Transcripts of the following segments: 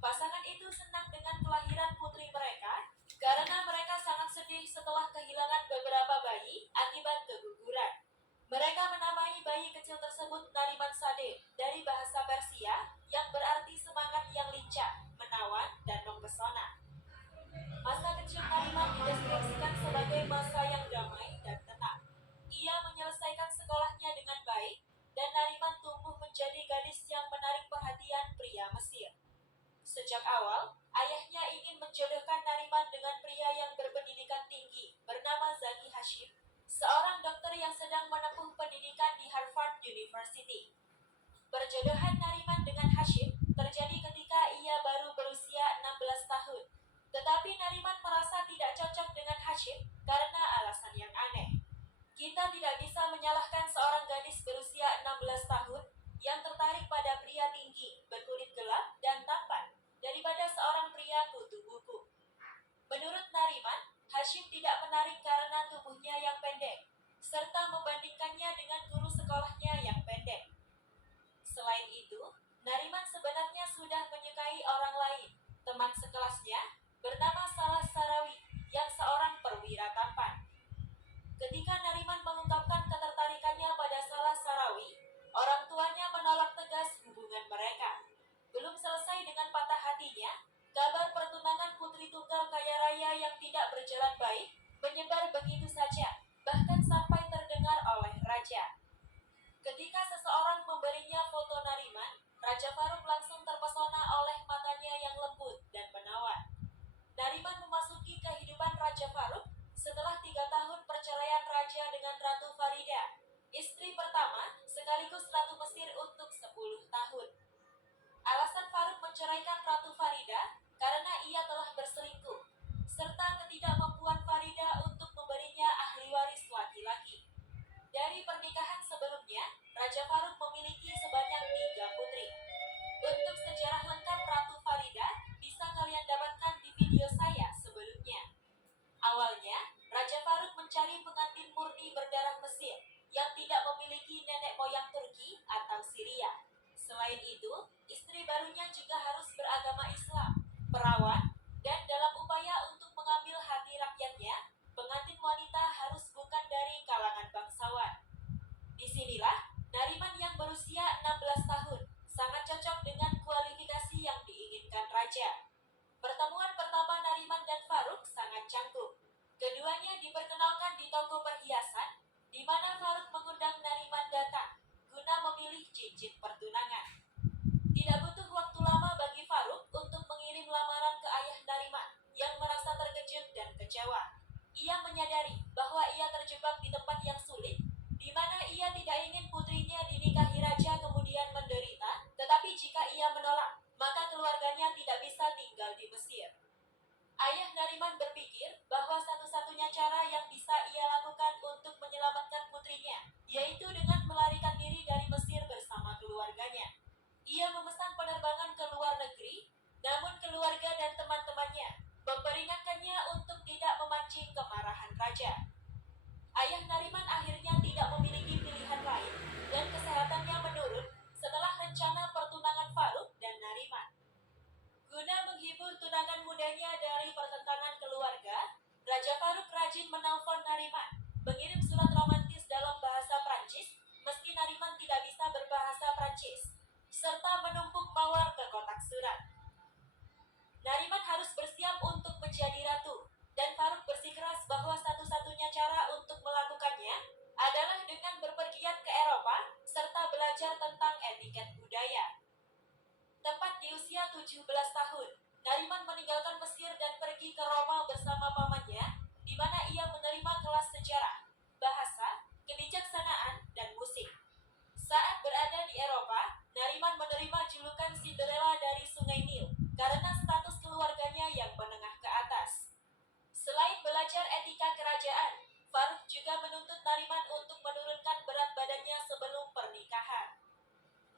Pasangan itu senang dengan kelahiran putri mereka karena mereka sangat sedih setelah kehilangan beberapa bayi akibat keguguran. Mereka menamai bayi kecil tersebut Nariman Sade dari bahasa Persia yang berarti semangat yang lincah, menawan, dan mempesona. Masa kecil Nariman dideskripsikan sebagai masa yang damai dan tenang. Ia menyelesaikan sekolahnya dengan baik, dan Nariman tumbuh menjadi gadis yang menarik perhatian pria Mesir. Sejak awal, ayahnya ingin menjodohkan Nariman dengan pria yang berpendidikan tinggi bernama Zaki Hashim, seorang dokter yang sedang menempuh pendidikan di Harvard University. Perjodohan Nariman dengan Hashim terjadi ketika ia baru berusia 16 tahun. Tetapi Nariman merasa tidak cocok dengan Hashim karena alasan yang aneh. Kita tidak bisa menyalahkan seorang gadis berusia 16 tahun yang tertarik pada pria tinggi, berkulit gelap, dan tampan, daripada seorang pria kutu buku. Menurut Nariman, Hashim tidak menarik karena tubuhnya yang pendek, serta membandingkannya dengan guru sekolahnya yang pendek. Selain itu, Nariman sebenarnya sudah menyukai orang lain, teman sekelasnya, bernama Salah Sarawi, yang seorang perwira tampan. Ketika Nariman mengungkapkan ketertarikannya pada Salah Sarawi, orang tuanya menolak tegas hubungan mereka. Belum selesai dengan patah hatinya, kabar pertunangan putri tunggal kaya raya yang tidak berjalan baik menyebar begitu saja, bahkan sampai terdengar oleh raja. Ketika seseorang memberinya foto Nariman, Raja Faruk langsung terpesona oleh matanya yang lembut dan menawan. Nariman memasuki kehidupan Raja Faruk setelah 3 tahun perceraian raja dengan Ratu Farida, istri pertama sekaligus Ratu Mesir untuk 10 tahun. Alasan Faruk menceraikan Ratu Farida karena ia telah berselingkuh, serta ketidakmampuan Farida untuk memberinya ahli waris laki-laki. Dari pernikahan sebelumnya, Raja Faruk memiliki sebanyak 3 putri. Untuk sejarah lengkap Ratu Farida, bisa kalian dapatkan di video saya sebelumnya. Awalnya, Raja Faruk mencari pengantin murni berdarah Mesir yang tidak memiliki nenek moyang Turki atau Syria. Selain itu, istri barunya juga harus beragama Islam, perawan, dan dalam upaya untuk mengambil hati rakyatnya, pengantin wanita harus bukan dari kalangan bangsawan. Disinilah, Nariman yang berusia 16 tahun sangat cocok dengan kualifikasi yang diinginkan raja. Pertemuan pertama Nariman dan Faruk sangat canggung. Keduanya diperkenalkan di toko perhiasan, di mana Faruk mengundang Nariman datang guna memilih cincin pertunangan. Tidak butuh waktu lama bagi Faruk untuk mengirim lamaran ke ayah Nariman yang merasa terkejut dan kecewa. Ia menyadari bahwa ia terjebak di tempat yang sulit, di mana ia tidak ingin putrinya dinikahi raja kemudian menderita, tetapi jika ia menolak, maka keluarganya tidak bisa tinggal di Mesir. Ayah Nariman berpikir bahwa satu-satunya cara yang bisa ia lakukan untuk menyelamatkan putrinya, yaitu dengan melarikan diri dari Mesir bersama keluarganya. Ia memesan penerbangan ke luar negeri, namun keluarga dan teman-temannya memperingatkannya untuk tidak memancing kemarahan raja. Ayah Nariman akhirnya tidak memiliki pilihan lain, dan kesehatannya menurun setelah rencana pertunangan Faruk dan Nariman. Guna menghibur tunangan mudanya dari pertentangan keluarga, Raja Faruk rajin menelpon Nariman, mengirim surat romantis dalam bahasa Prancis, meski Nariman tidak bisa berbahasa Prancis, serta menumpuk mawar ke kotak surat. Nariman harus bersiap untuk menjadi ratu, dan Faruk bersikeras bahwa satu-satunya cara untuk melakukannya adalah dengan berpergian ke Eropa serta belajar tentang etiket budaya. Tepat di usia 17 tahun, Nariman meninggalkan Mesir dan pergi ke Roma bersama pamannya, di mana ia menerima kelas sejarah, bahasa, kebijaksanaan, dan musik. Saat berada di Eropa, Nariman menerima julukan Cinderella dari Sungai Nil karena status keluarganya yang menengah ke atas. Selain belajar etika kerajaan, Faruk juga menuntut Nariman untuk menurunkan berat badannya sebelum pernikahan.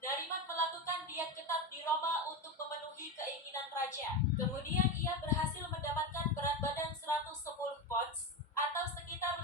Nariman melakukan diet ketat di Roma untuk memenuhi keinginan raja. Kemudian ia berhasil mendapatkan berat badan 110 pounds atau sekitar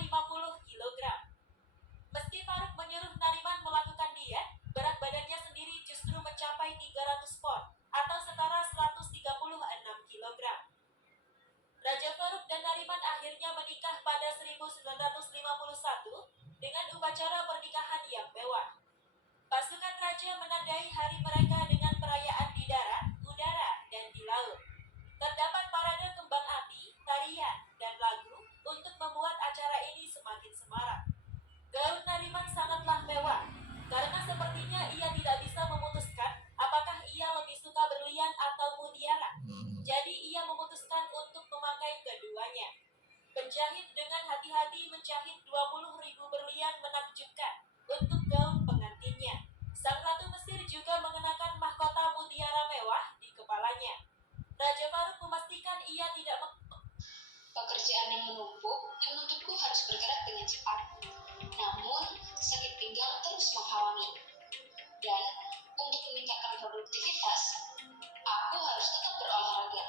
mutiara. Jadi ia memutuskan untuk memakai keduanya. Penjahit dengan hati-hati menjahit 20.000 berlian menakjubkan untuk gaun pengantinnya. Sang Ratu Mesir juga mengenakan mahkota mutiara mewah di kepalanya. Raja Faruk memastikan ia tidak Pekerjaan yang menumpuk menuntutku harus bergerak dengan cepat. Namun, sakit pinggang terus menghalangi. Dan untuk meningkatkan produktivitas, aku harus tetap berolahraga.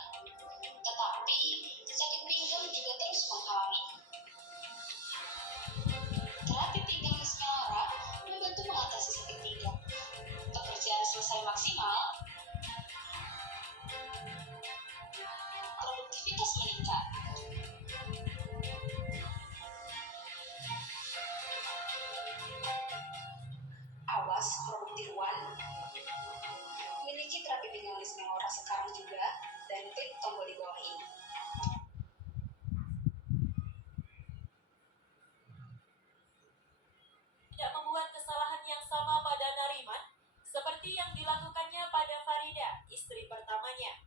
Tetapi, sakit pinggang juga terus menghalangi. Terapi pinggang Esmelora membantu mengatasi sakit pinggang. Pekerjaan selesai maksimal, produktivitas meningkat. Awas produk tiruan. Miliki terapi pinggang Esmelora sekarang juga dan klik tombol di bawah ini. tidak membuat kesalahan yang sama pada Nariman, seperti yang dilakukannya pada Farida, istri pertamanya.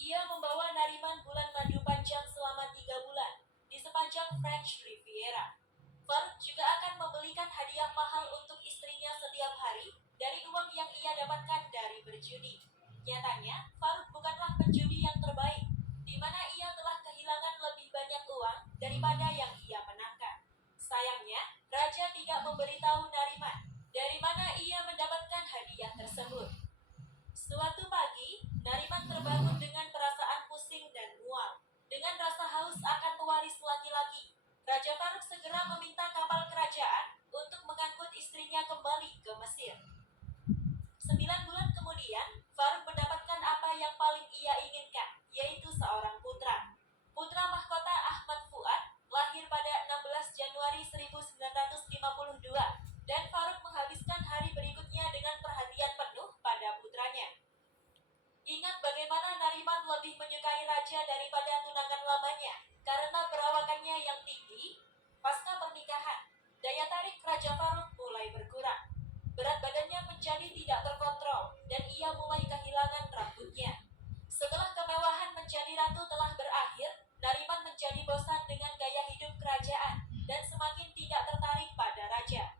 Ia membawa Nariman bulan madu panjang selama 3 bulan di sepanjang French Riviera. Faruk juga akan membelikan hadiah mahal untuk istrinya setiap hari dari uang yang ia dapatkan dari berjudi. Nyatanya, Faruk bukanlah penjudi yang terbaik, di mana ia telah kehilangan lebih banyak uang daripada yang ia menangkan. Sayangnya, Raja tidak memberitahu Nariman dari mana ia mendapatkan hadiah tersebut. Suatu pagi, Nariman terbangun dengan perasaan pusing dan mual. Dengan rasa haus akan pewaris laki-laki, Raja Faruk segera meminta kapal kerajaan untuk mengangkut istrinya kembali ke Mesir. 9 bulan kemudian, Faruk mendapatkan apa yang paling ia inginkan, yaitu seorang putra. Putra mahkota Ahmad Fuad lahir pada 16 Januari 1952, dan Faruk menghabiskan hari berikutnya dengan perhatian penuh pada putranya. Ingat bagaimana Nariman lebih menyukai raja daripada tunangan lamanya karena perawakannya yang tinggi. Pasca pernikahan, daya tarik Raja Faruk mulai berkurang. Berat badannya menjadi tidak terkontrol dan ia mulai kehilangan rambutnya. Setelah kemewahan menjadi ratu telah berakhir, Nariman menjadi bosan dengan gaya hidup kerajaan dan semakin tidak tertarik pada raja.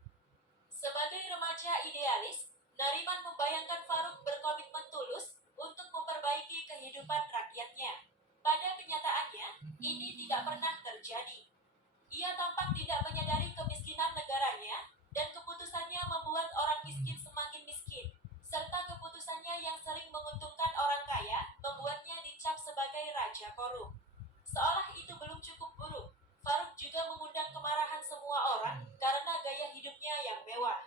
Sebagai remaja idealis, Nariman membayangkan Faruk berkomitmen tulus untuk memperbaiki kehidupan rakyatnya. Pada kenyataannya, ini tidak pernah terjadi. Ia tampak tidak menyadari kemiskinan negaranya, dan keputusannya membuat orang miskin semakin miskin, serta keputusannya yang sering menguntungkan orang kaya membuatnya dicap sebagai raja korup. Seolah itu belum cukup buruk, Faruk juga mengundang kemarahan semua orang karena gaya hidupnya yang mewah.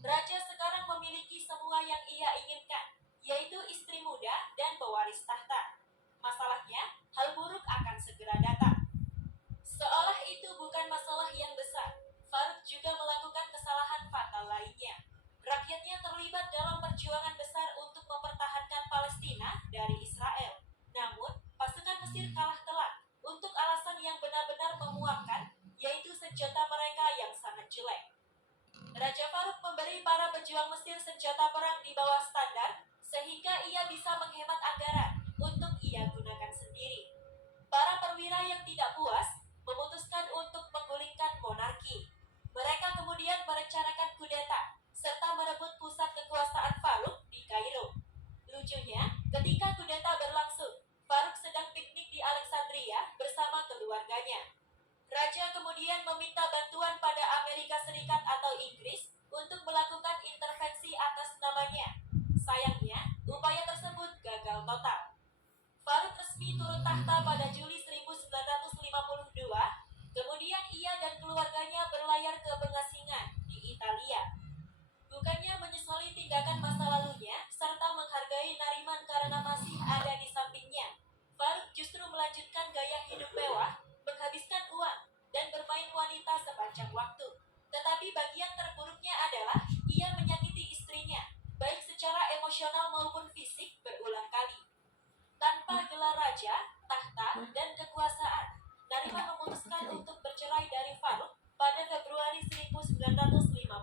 Raja sekarang memiliki semua yang ia inginkan, yaitu istri muda dan pewaris tahta. Masalahnya, hal buruk akan segera datang. Seolah itu bukan masalah yang besar, Faruk juga melakukan kesalahan fatal lainnya. Rakyatnya terlibat dalam perjuangan besar untuk mempertahankan Palestina dari Israel. Namun, pasukan Mesir kalah telak untuk alasan yang benar-benar memuakkan, yaitu senjata mereka yang sangat jelek. Raja Faruk memberi para pejuang Mesir senjata perang di bawah standar, sehingga ia bisa menghemat anggaran untuk ia gunakan sendiri. Para perwira yang tidak puas memutuskan untuk menggulingkan monarki. Mereka kemudian merencanakan kudeta, serta merebut pusat kekuasaan Faruk di Kairo. Lucunya, ketika kudeta berlangsung, Faruk sedang piknik di Alexandria bersama keluarganya. Raja kemudian meminta bantuan pada Amerika Serikat atau Inggris untuk melakukan intervensi atas namanya. Sayangnya, upaya tersebut gagal total. Faruk resmi turun tahta pada Juli